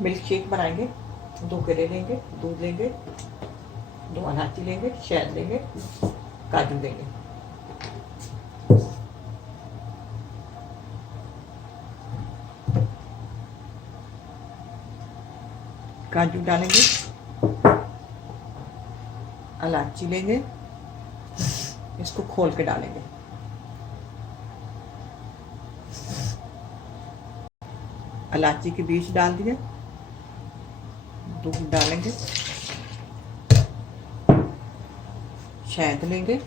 Milk shake बनाएंगे। 2 केले लेंगे, दूध लेंगे, 2 इलायची लेंगे, शहद लेंगे, काजू लेंगे। काजू डालेंगे, इलायची लेंगे, इसको खोल के डालेंगे। इलायची के बीज डाल दिए, दूध डालेंगे, शहद लेंगे,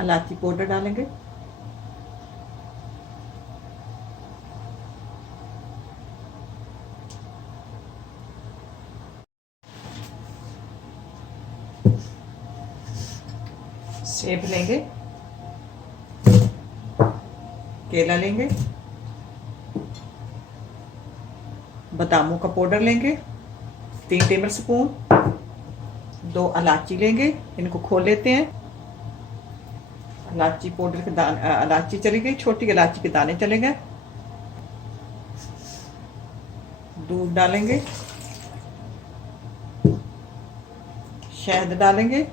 इलायची पाउडर डालेंगे, सेब लेंगे, केला लेंगे, बादामों का पाउडर लेंगे 3 टेबल स्पून, 2 इलायची लेंगे, इनको खोल लेते हैं। इलायची पाउडर के दाने, इलायची चली गई, छोटी इलायची के दाने चले गए। दूध डालेंगे, शहद डालेंगे,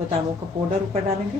बादामों का पाउडर ऊपर डालेंगे,